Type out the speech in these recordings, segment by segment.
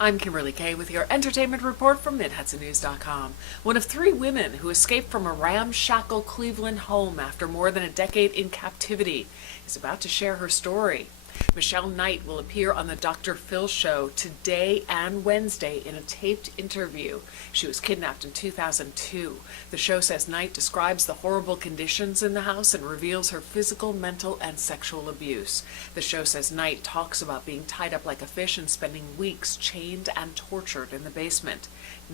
I'm Kimberly Kay with your entertainment report from MidHudsonNews.com. One of three women who escaped from a ramshackle Cleveland home after more than a decade in captivity is about to share her story. Michelle Knight will appear on the Dr. Phil show today and Wednesday in a taped interview. She was kidnapped in 2002. The show says Knight describes the horrible conditions in the house and reveals her physical, mental, and sexual abuse. The show says Knight talks about being tied up like a fish and spending weeks chained and tortured in the basement.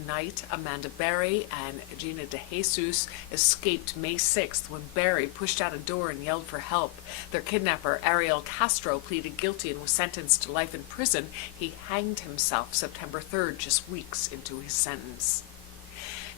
Knight, Amanda Berry, and Gina DeJesus escaped May 6th when Berry pushed out a door and yelled for help. Their kidnapper, Ariel Castro, pleaded guilty and was sentenced to life in prison. He hanged himself September 3rd, just weeks into his sentence.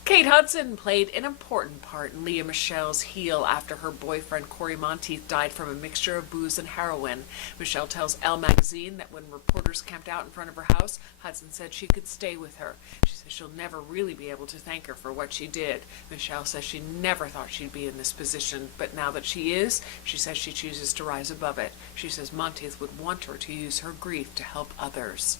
Kate Hudson played an important part in Lea Michele's heel after her boyfriend Corey Monteith died from a mixture of booze and heroin. Michelle tells Elle magazine that when reporters camped out in front of her house, Hudson said she could stay with her. She says she'll never really be able to thank her for what she did. Michelle says she never thought she'd be in this position, but now that she is, she says she chooses to rise above it. She says Monteith would want her to use her grief to help others.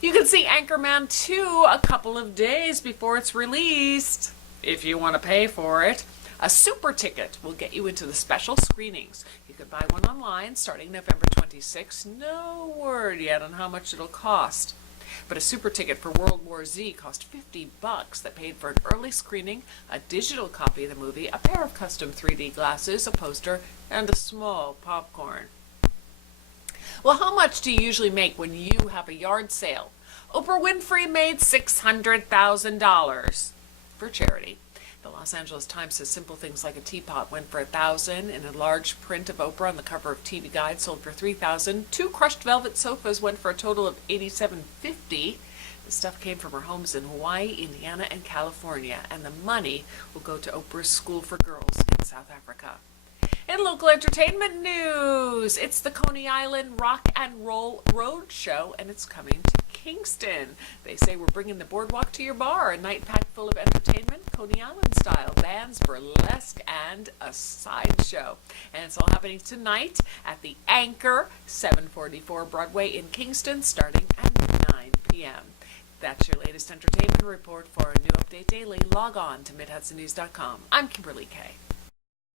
You can see Anchorman 2 a couple of days before it's released, if you want to pay for it. A super ticket will get you into the special screenings. You can buy one online starting November 26th. No word yet on how much it'll cost. But a super ticket for World War Z cost $50 that paid for an early screening, a digital copy of the movie, a pair of custom 3D glasses, a poster, and a small popcorn. Well, how much do you usually make when you have a yard sale? Oprah Winfrey made $600,000 for charity. The Los Angeles Times says simple things like a teapot went for $1,000, and a large print of Oprah on the cover of TV Guide sold for $3,000. 2 crushed velvet sofas went for a total of $87.50. The stuff came from her homes in Hawaii, Indiana, and California, and the money will go to Oprah's School for Girls in South Africa. In local entertainment news, it's the Coney Island Rock and Roll Road Show, and it's coming to Kingston. They say we're bringing the boardwalk to your bar, a night packed full of entertainment, Coney Island style, bands, burlesque, and a sideshow. And it's all happening tonight at the Anchor, 744 Broadway in Kingston, starting at 9 p.m. That's your latest entertainment report. For a new update daily, log on to MidHudsonNews.com. I'm Kimberly Kay.